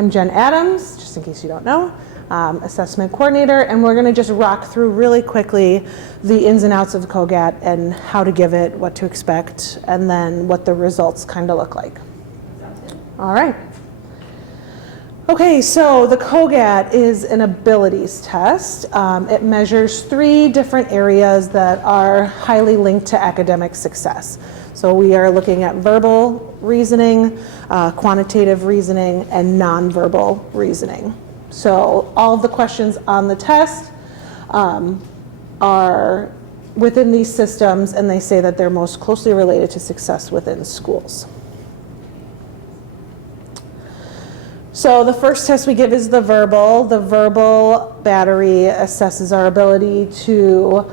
I'm Jen Adams, just in case you don't know, assessment coordinator, and we're going to just rock through really quickly the ins and outs of CogAT and how to give it, what to expect, and then what the results kind of look like. All right. Okay, so the CogAT is an abilities test. It measures 3 different areas that are highly linked to academic success. So we are looking at verbal reasoning, quantitative reasoning, and nonverbal reasoning. So all of the questions on the test are within these systems, and they say that they're most closely related to success within schools. So the first test we give is the verbal. The verbal battery assesses our ability to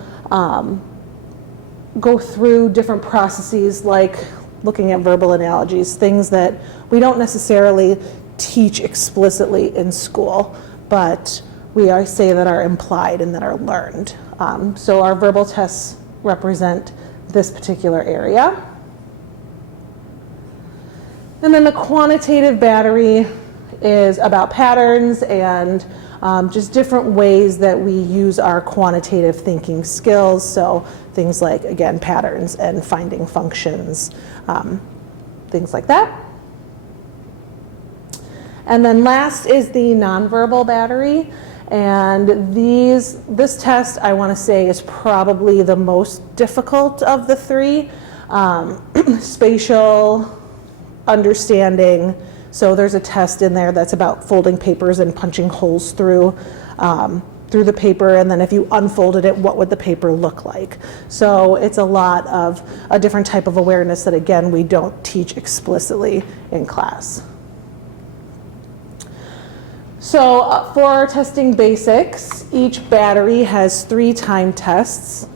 go through different processes like looking at verbal analogies, things that we don't necessarily teach explicitly in school, but we say that are implied and that are learned. So our verbal tests represent this particular area. And then the quantitative battery is about patterns and just different ways that we use our quantitative thinking skills. So things like, again, patterns and finding functions, things like that. And then last is the nonverbal battery. And this test, I want to say, is probably the most difficult of the 3. Spatial understanding. So there's a test in there that's about folding papers and punching holes through the paper, and then if you unfolded it, what would the paper look like? So it's a lot of a different type of awareness that, again, we don't teach explicitly in class. So for our testing basics, each battery has 3 timed tests.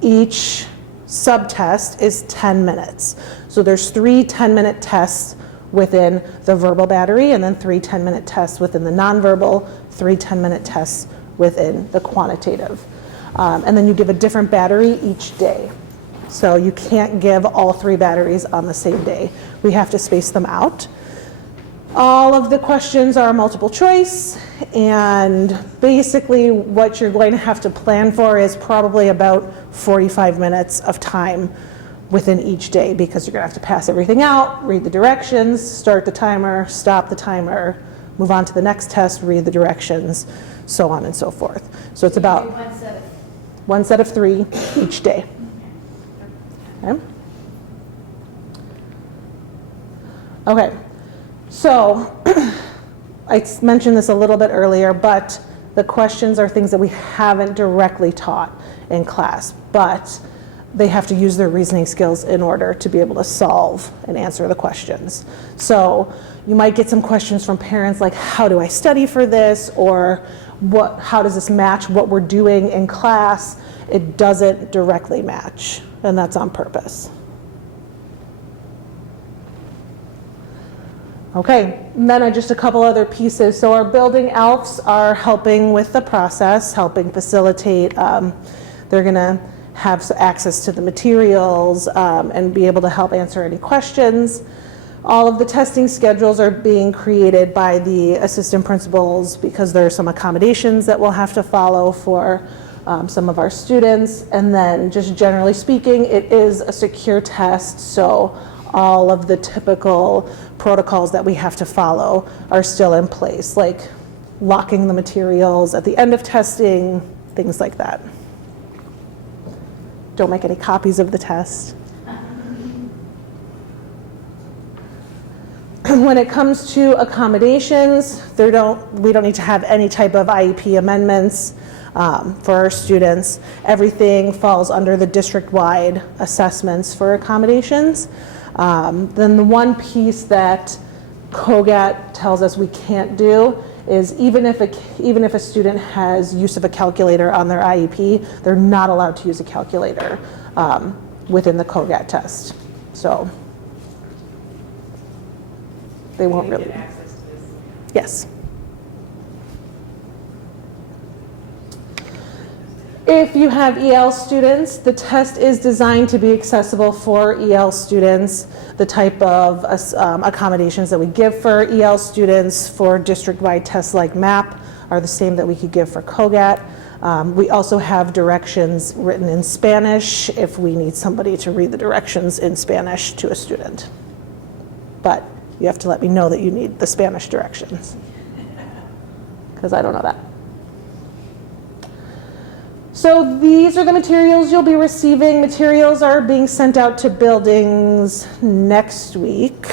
Each subtest is 10 minutes. So there's 3 10-minute tests within the verbal battery, and then 3 10-minute tests within the nonverbal, 3 10-minute tests within the quantitative. And then you give a different battery each day. So you can't give all 3 batteries on the same day. We have to space them out. All of the questions are multiple choice, and basically what you're going to have to plan for is probably about 45 minutes of time within each day, because you're going to have to pass everything out, read the directions, start the timer, stop the timer, move on to the next test, read the directions, so on and so forth. So it's about one set of 3 each day. Okay. Okay. So I mentioned this a little bit earlier, but the questions are things that we haven't directly taught in class, but they have to use their reasoning skills in order to be able to solve and answer the questions. So you might get some questions from parents like, how do I study for this? Or how does this match what we're doing in class? It doesn't directly match, and that's on purpose. Okay, and then just a couple other pieces. So our building Elves are helping with the process, helping facilitate. They're going to have access to the materials and be able to help answer any questions. All of the testing schedules are being created by the assistant principals because there are some accommodations that we'll have to follow for some of our students. And then just generally speaking, it is a secure test, so all of the typical protocols that we have to follow are still in place, like locking the materials at the end of testing, things like that. Don't make any copies of the test. When it comes to accommodations, we don't need to have any type of IEP amendments for our students. Everything falls under the district-wide assessments for accommodations. Then the one piece that CogAT tells us we can't do is even if a student has use of a calculator on their IEP, they're not allowed to use a calculator within the CogAT test. So they won't really. Get access to this? Yes. If you have EL students, the test is designed to be accessible for EL students. The type of accommodations that we give for EL students for district-wide tests like MAP are the same that we could give for CogAT. We also have directions written in Spanish if we need somebody to read the directions in Spanish to a student. But you have to let me know that you need the Spanish directions, because I don't know that. So these are the materials you'll be receiving. Materials are being sent out to buildings next week.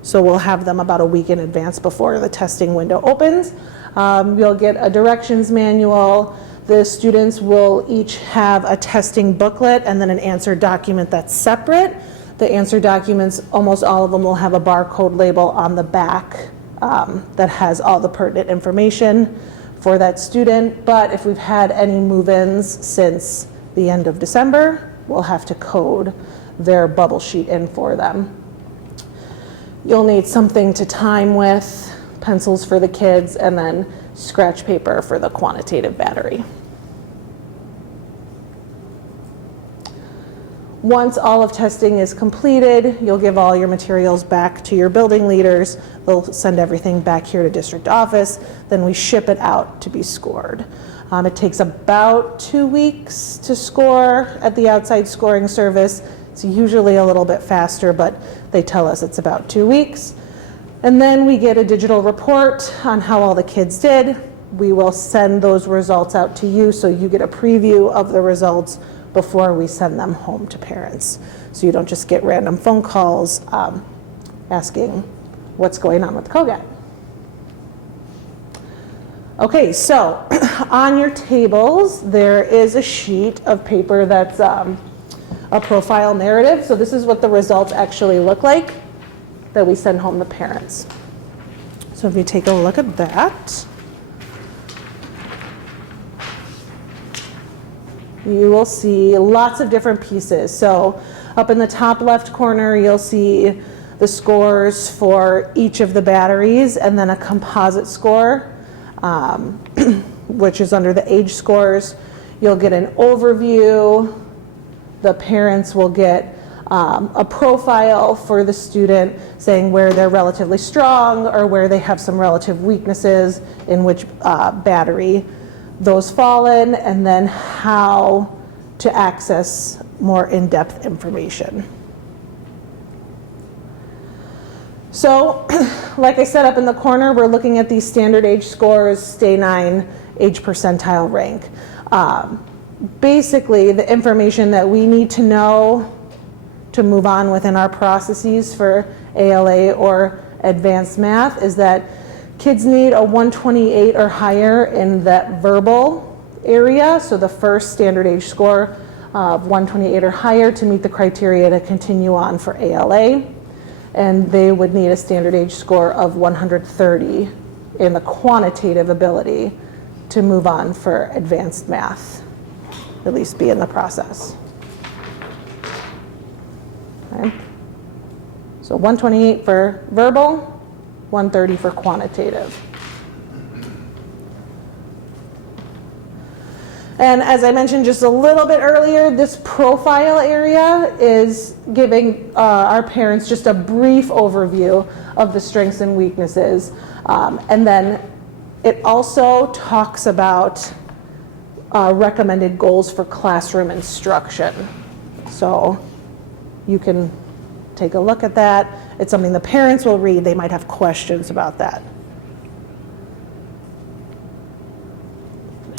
So we'll have them about a week in advance before the testing window opens. You'll get a directions manual. The students will each have a testing booklet and then an answer document that's separate. The answer documents, almost all of them will have a barcode label on the back that has all the pertinent information for that student. But if we've had any move-ins since the end of December, we'll have to code their bubble sheet in for them. You'll need something to time with, pencils for the kids, and then scratch paper for the quantitative battery. Once all of testing is completed, you'll give all your materials back to your building leaders. They'll send everything back here to district office. Then we ship it out to be scored. It takes about 2 weeks to score at the outside scoring service. It's usually a little bit faster, but they tell us it's about 2 weeks. And then we get a digital report on how all the kids did. We will send those results out to you so you get a preview of the results before we send them home to parents. So you don't just get random phone calls asking what's going on with CogAT. Okay, so on your tables, there is a sheet of paper that's a profile narrative. So this is what the results actually look like that we send home to parents. So if you take a look at that, you will see lots of different pieces. So up in the top left corner, you'll see the scores for each of the batteries and then a composite score, which is under the age scores. You'll get an overview. The parents will get a profile for the student saying where they're relatively strong or where they have some relative weaknesses in which battery those fall in, and then how to access more in-depth information. So, like I said, up in the corner, we're looking at these standard age scores, stay 9, age percentile rank. Basically, the information that we need to know to move on within our processes for ALA or advanced math is that kids need a 128 or higher in that verbal area, so the first standard age score of 128 or higher to meet the criteria to continue on for ALA, and they would need a standard age score of 130 in the quantitative ability to move on for advanced math, at least be in the process. Okay. So 128 for verbal, 130 for quantitative. And as I mentioned just a little bit earlier, this profile area is giving our parents just a brief overview of the strengths and weaknesses. And then it also talks about recommended goals for classroom instruction. So you can take a look at that. It's something the parents will read. They might have questions about that.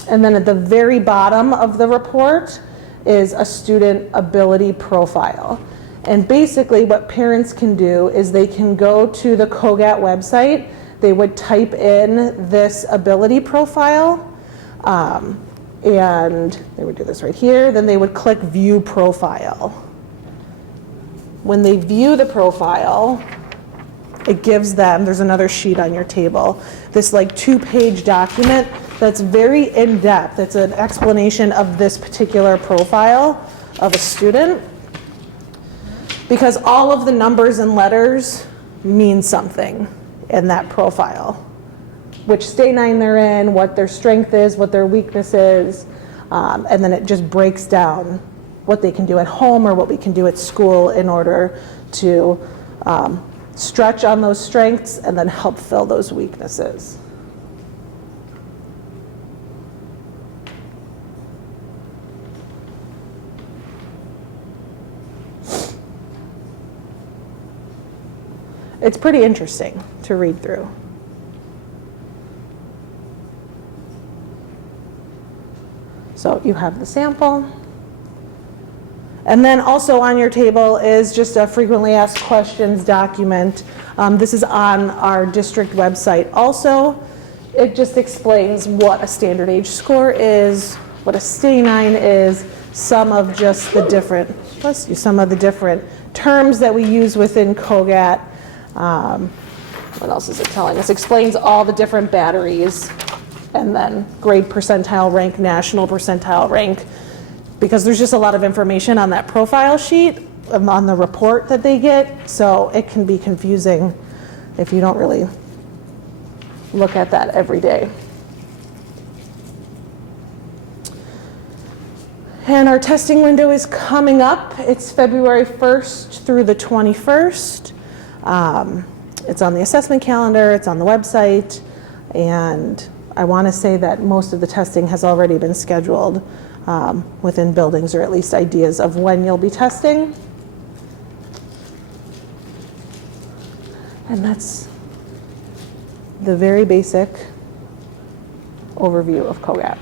And then at the very bottom of the report is a student ability profile. And basically what parents can do is they can go to the CogAT website. They would type in this ability profile, and they would do this right here. Then they would click View Profile. When they view the profile, it gives them, there's another sheet on your table, this like 2-page document that's very in-depth. It's an explanation of this particular profile of a student, because all of the numbers and letters mean something in that profile. Which stay 9 they're in, what their strength is, what their weakness is. And then it just breaks down what they can do at home or what we can do at school in order to stretch on those strengths and then help fill those weaknesses. It's pretty interesting to read through. So you have the sample. And then also on your table is just a frequently asked questions document. This is on our district website also. It just explains what a standard age score is, what a study 9 is, some of the different terms that we use within CogAT. What else is it telling us? Explains all the different batteries, and then grade percentile rank, national percentile rank, because there's just a lot of information on that profile sheet, on the report that they get, so it can be confusing if you don't really look at that every day. And our testing window is coming up. It's February 1st through the 21st. It's on the assessment calendar, it's on the website, and I want to say that most of the testing has already been scheduled within buildings, or at least ideas of when you'll be testing. And that's the very basic overview of CogAT.